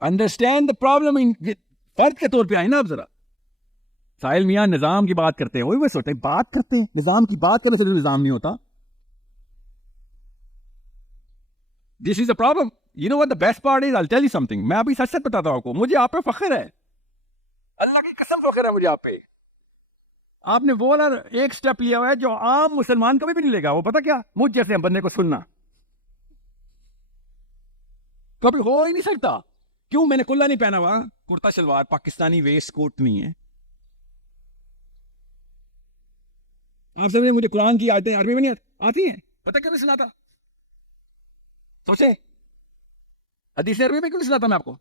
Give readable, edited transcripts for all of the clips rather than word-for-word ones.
Understand the problem فرد کے طور پہ آئے نا آپ ذرا. ساحل میاں نظام کی بات کرتے ہیں, وہی بس ہوتے ہیں, بات کرتے ہیں نظام کی, بات کرنے سے نظام نہیں ہوتا. This is the problem. You know what the best part is, I tell you سم تھنگ, میں ابھی سچ سچ بتاتا ہوں آپ کو, مجھے آپ پہ فخر ہے, اللہ کی قسم فخر ہے مجھے آپ پہ. آپ نے وہ والا ایک سٹیپ لیا ہوا ہے جو عام مسلمان کبھی بھی نہیں لے گا. وہ پتا کیا, مجھ جیسے بندے کو سننا کبھی ہو ہی نہیں سکتا. کیوں؟ میں نے کلا نہیں پہنا ہوا, کرتا شلوار, پاکستانی ویسٹ کوٹ نہیں ہے. آپ سب نے مجھے قرآن کی آیتیں عربی میں نہیں آتی ہیں, پتہ کیوں نہیں سناتا؟ سوچے حدیث عربی میں کیوں نہیں سناتا میں آپ کو؟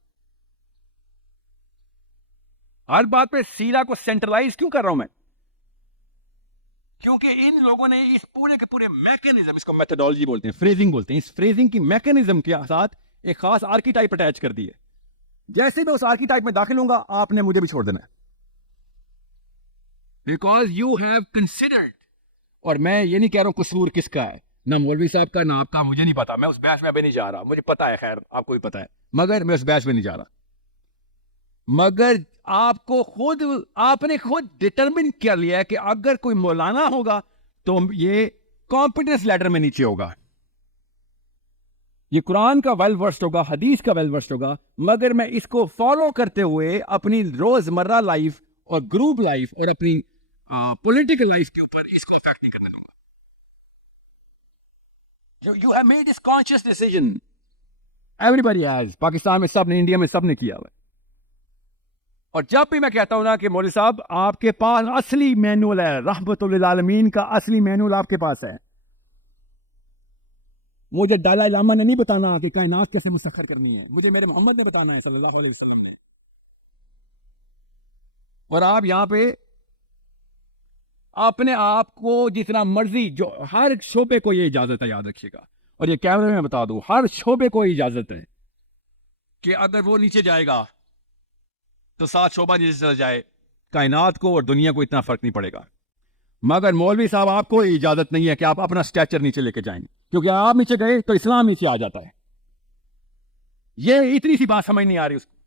ہر بات پہ سیرہ کو سینٹرلائز کیوں کر رہا ہوں میں؟ کیونکہ ان لوگوں نے اس پورے کے پورے میکینزم, اس کو میتھڈالوجی بولتے ہیں, فریزنگ بولتے ہیں, اس فریزنگ کی میکینزم کے ساتھ ایک خاص آرکیٹائپ اٹیچ کر دی ہے. جیسے میں اس آرکیٹائپ میں داخل ہوں گا, آپ نے مجھے بھی چھوڑ دینا ہے, بیکاز یو ہیو کنسیڈرڈ. اور میں یہ نہیں کہہ رہا ہوں قصور کس کا ہے, نہ مولوی صاحب کا نہ آپ کا, مجھے نہیں پتا, میں اس بحث میں ابھی نہیں جا رہا, مجھے پتا ہے, خیر آپ کو بھی پتا ہے, مگر میں اس بحث میں نہیں جا رہا. مگر آپ نے خود ڈٹرمن کر لیا ہے کہ اگر کوئی مولانا ہوگا تو یہ کمپیٹنس لیڈر میں نیچے ہوگا, یہ قرآن کا ویل ورسڈ ہوگا, حدیث کا ویل ورسڈ ہوگا, مگر میں اس کو فالو کرتے ہوئے اپنی روزمرہ لائف اور گروپ لائف اور اپنی پولیٹیکل لائف کے اوپر اس کو افیکٹ نہیں کرنے دوں گا. You have made this conscious decision. Everybody has. Pakistan میں سب نے, انڈیا میں سب نے کیا ہوا ہے. اور جب بھی میں کہتا ہوں نا کہ مولوی صاحب آپ کے پاس اصلی مینول ہے, رحمت للعالمین کا اصلی مینول آپ کے پاس ہے, مجھے دلائی لاما نے نہیں بتانا کہ کائنات کیسے مسخر کرنی ہے, مجھے میرے محمد نے بتانا ہے صلی اللہ علیہ وسلم نے. اور آپ یہاں پہ اپنے آپ کو جتنا مرضی, جو ہر شعبے کو یہ اجازت ہے, یاد رکھیے گا, اور یہ کیمرے میں بتا دوں, ہر شعبے کو یہ اجازت ہے کہ اگر وہ نیچے جائے گا تو 7 شعبہ نیچے چلا جائے, کائنات کو اور دنیا کو اتنا فرق نہیں پڑے گا. مگر مولوی صاحب آپ کو اجازت نہیں ہے کہ آپ اپنا سٹیچر نیچے لے کے جائیں, کیونکہ آپ نیچے گئے تو اسلام نیچے آ جاتا ہے. یہ اتنی سی بات سمجھ نہیں آ رہی اس کو,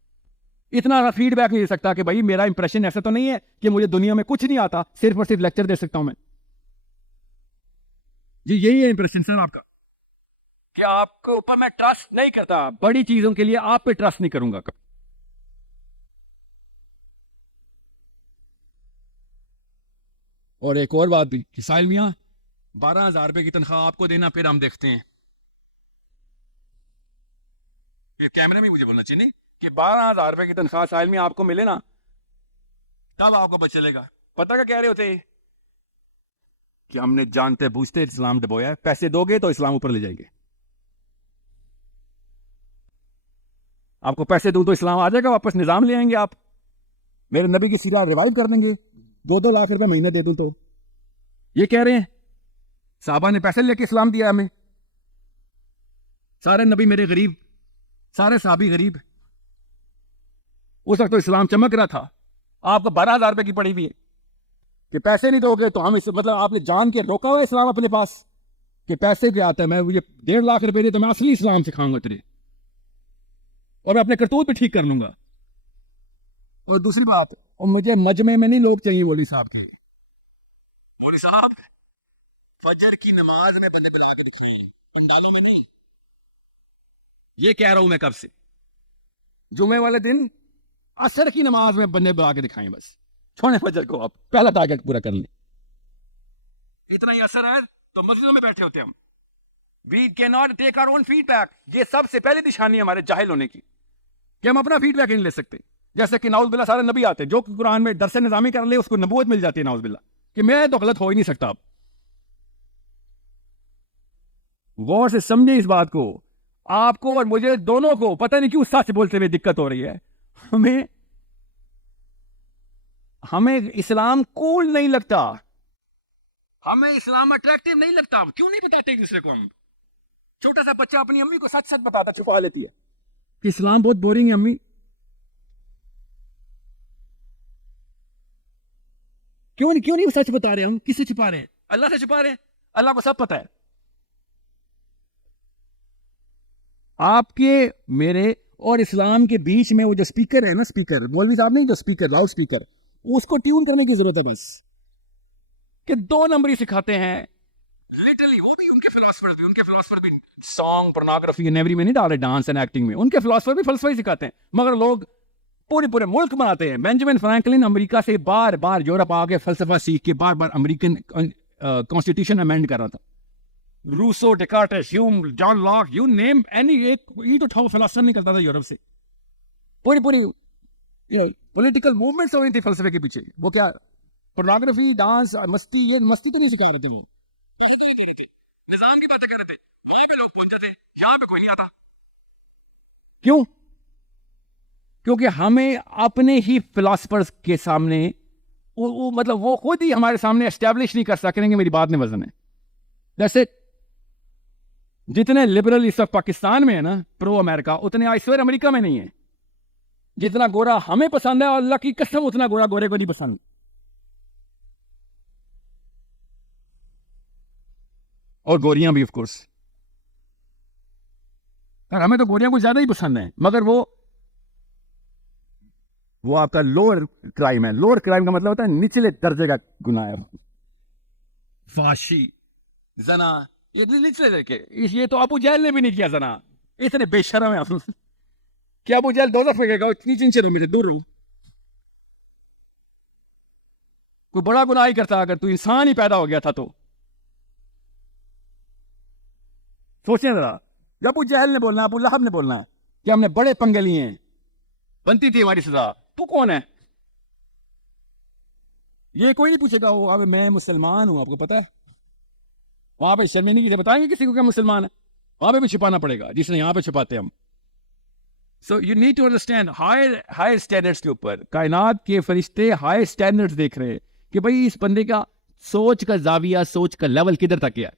اتنا فیڈ بیک نہیں دے سکتا کہ بھائی میرا امپریشن ایسا تو نہیں ہے کہ مجھے دنیا میں کچھ نہیں آتا, صرف اور صرف لیکچر دے سکتا ہوں میں. جی یہی ہے امپریشن سر آپ کا, کہ آپ کے اوپر میں ٹرسٹ نہیں کرتا, بڑی چیزوں کے لیے آپ پہ ٹرسٹ نہیں کروں گا کبھی. اور ایک اور بات بھی کہ ساحل میاں 12,000 روپے کی تنخواہ آپ کو دینا, پھر ہم دیکھتے ہیں, یہ کیمرے میں مجھے بولنا چاہیے نہیں کہ 12,000 روپے کی تنخواہ ساحل میاں آپ کو ملے نا, تب آپ کو پتہ چلے گا. پتہ کیا کہہ رہے ہوتے ہیں کہ ہم نے جانتے بوجھتے اسلام ڈبویا ہے, پیسے دو گے تو اسلام اوپر لے جائیں گے. آپ کو پیسے دوں تو اسلام آ جائے گا واپس, نظام لے آئیں گے, آپ میرے نبی کی سیرت ریوائیو کر دیں گے, 2-2 لاکھ روپے مہینہ دے دوں تو. یہ کہہ رہے ہیں صحابہ نے پیسے لے کے اسلام دیا ہمیں, سارے نبی میرے غریب, سارے صحابی غریب. اس وقت تو اسلام چمک رہا تھا, آپ کو 12,000 روپے کی پڑی ہوئی ہے کہ پیسے نہیں دو گے تو ہم اس, مطلب آپ نے جان کے روکا ہوا ہے اسلام اپنے پاس کہ پیسے کیا آتا ہے, میں مجھے 1.5 لاکھ روپے دے تو میں اصلی اسلام سکھاؤں گا تیرے, اور میں اپنے کرتوت بھی ٹھیک کر لوں گا. اور دوسری بات, اور مجھے مجمع میں نہیں لوگ چاہیے مولوی صاحب کے, مولوی صاحب فجر کی نماز میں بندے بلا کے دکھائیں, پنڈالوں میں نہیں. یہ کہہ رہا ہوں میں کب سے, جمعے والے دن عصر کی نماز میں بندے بلا کے دکھائیں, بس چھوڑیں فجر کو, آپ پہلا ٹارگٹ پورا کر لیں. اتنا ہی اثر ہے تو مسجدوں میں بیٹھے ہوتے ہم. We can not take our own feedback. یہ سب سے پہلے نشانی ہے ہمارے جاہل ہونے کی کہ ہم اپنا فیڈ بیک نہیں لے سکتے. جیسے کہ ناؤز باللہ سارے نبی آتے, جو قرآن میں درس نظامی کر لے اس کو نبوت مل جاتی ہے, ناؤز باللہ, کہ میں تو غلط ہو ہی نہیں سکتا. اب غور سے سمجھیں اس بات کو, آپ کو اور مجھے دونوں کو پتہ نہیں کیوں سچ بولتے ہوئے دقت ہو رہی ہے. ہمیں اسلام کول نہیں لگتا, ہمیں اسلام اٹریکٹیو نہیں لگتا. کیوں نہیں بتاتے ایک دوسرے کو ہم؟ چھوٹا سا بچہ اپنی امی کو سچ سچ بتاتا, چھپا لیتی ہے کہ اسلام بہت بورنگ ہے امی. کیوں نہیں سچ بتا رہے ہم؟ کس سے چھپا رہے ہیں؟ اللہ سے چھپا رہے ہیں. اللہ کو سب پتا ہے. آپ کے, میرے اور اسلام کے بیچ میں وہ جو اسپیکر ہے نا، اسپیکر مولوی صاحب نہیں، جو اسپیکر لاؤڈ اسپیکر، اس کو ٹیون کرنے کی ضرورت ہے بس، کہ 2 نمبری سکھاتے ہیں لٹرلی. وہ بھی ان کے فلاسفر بھی سانگ پورنوگرافی اینڈ ایوری میں نہیں ڈالے، ڈانس اینڈ ایکٹنگ میں. ان کے فلاسفر بھی فلسفہ ہی سکھاتے ہیں، مگر لوگ پورے ملک بناتے ہیں. بینجامن فرینکلن امریکہ سے بار بار یورپ آ کے فلسفہ سیکھ کے بار بار امریکن کانسٹیٹیوشن امینڈ کر رہا تھا. Rousseau, Descartes, Hume, John Locke, you name any ایک اینٹ اٹھاؤ فلاسفر نکلتا تھا یورپ سے. پوری پولیٹیکل موومنٹس ہو رہی تھی فلسفے کے پیچھے. وہ کیا پورنوگرافی، ڈانس، مستی، یہ مستی تو نہیں سکھا رہے تھے، نظام کی باتیں کر رہے تھے. وہاں پہ لوگ پہنچ جاتے، یہاں پہ کوئی نہیں آتا. کیوں؟ کیونکہ ہمیں اپنے ہی فلاسفرز کے سامنے مطلب وہ خود ہی ہمارے سامنے اسٹیبلش نہیں کر سکیں گے میری بات میں وزن ہے. That's it. جتنے لبرل اس وقت پاکستان میں ہے نا، پرو امریکہ، اتنے آئسور امریکہ میں نہیں ہے. جتنا گورا ہمیں پسند ہے، اور اللہ کی قسم اتنا گورا گورے کو نہیں پسند. اور گوریاں بھی آف کورس، ہمیں تو گوریاں کو زیادہ ہی پسند ہیں، مگر وہ آپ کا لوور کرائم ہے. لوور کرائم کا مطلب ہوتا ہے نچلے درجے کا گناہ ہے. فحاشی، زنا، یہ نچلے درجے کے. یہ تو ابو جہل نے بھی نہیں کیا زنا. اتنے بے شرم ہیں کہ ابو جہل دوزخ میں گئے گا، نیچے رہو، میرے دور رہو. کوئی بڑا گناہ ہی کرتا اگر تو انسان ہی پیدا ہو گیا تھا تو. سوچیں ذرا، ابو جہل نے بولنا، ابو لہب نے بولنا کہ ہم نے بڑے پنگے لیے ہیں، بنتی تھی ہماری سزا. تو کون ہے؟ یہ کوئی نہیں پوچھے گا. وہ میں مسلمان ہوں، آپ کو پتا ہے. وہاں پہ شرمندگی سے بتائیں گے کسی کو کہ مسلمان ہے؟ وہاں پہ بھی چھپانا پڑے گا، جس نے یہاں پہ چھپاتے ہم. So you need to understand higher standards کے اوپر کائنات کے فرشتے ہائر اسٹینڈرڈس دیکھ رہے ہیں کہ بھائی اس بندے کا سوچ کا زاویہ، سوچ کا لیول کدھر تک ہے.